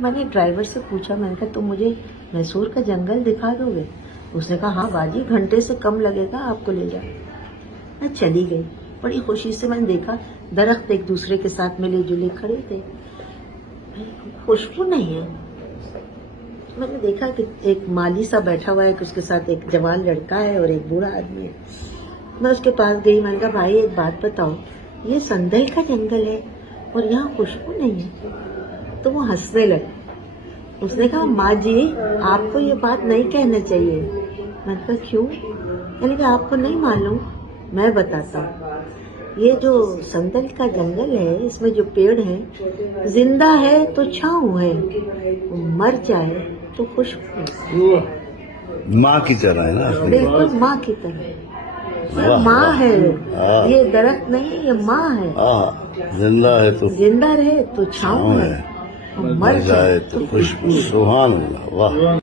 मैंने ड्राइवर से पूछा, मैंने कहा तुम मुझे मैसूर का जंगल दिखा दोगे? उसने कहा हाँ बाजी, घंटे से कम लगेगा आपको ले जाओ। मैं चली गई। बड़ी खुशी से मैंने देखा दरख्त एक दूसरे के साथ मिले जुले खड़े थे, खुशबू नहीं है। मैंने देखा कि एक माली सा बैठा हुआ है, उसके साथ एक जवान लड़का है और एक बूढ़ा आदमी है। मैं उसके पास गई, मैंने कहा भाई एक बात बताओ, ये संदल का जंगल है और यहाँ खुशबू नहीं है। तो वो हंसने लगा। उसने कहा माँ जी, आपको ये बात नहीं कहना चाहिए। मैंने कहा क्यों? मैंने कहा आपको नहीं मालूम, मैं बताता हूँ। ये जो संदल का जंगल है, इसमें जो पेड़ है, जिंदा है तो छाँव है, मर जाए तो खुशबू है। माँ की तरह है ना? बिल्कुल माँ की तरह। ये माँ है, ये दरख्त नहीं, ये माँ है। जिंदा है तो जिंदा रहे तो छाँव है, मर जाए तो खुशबू। सुभान अल्लाह, वाह।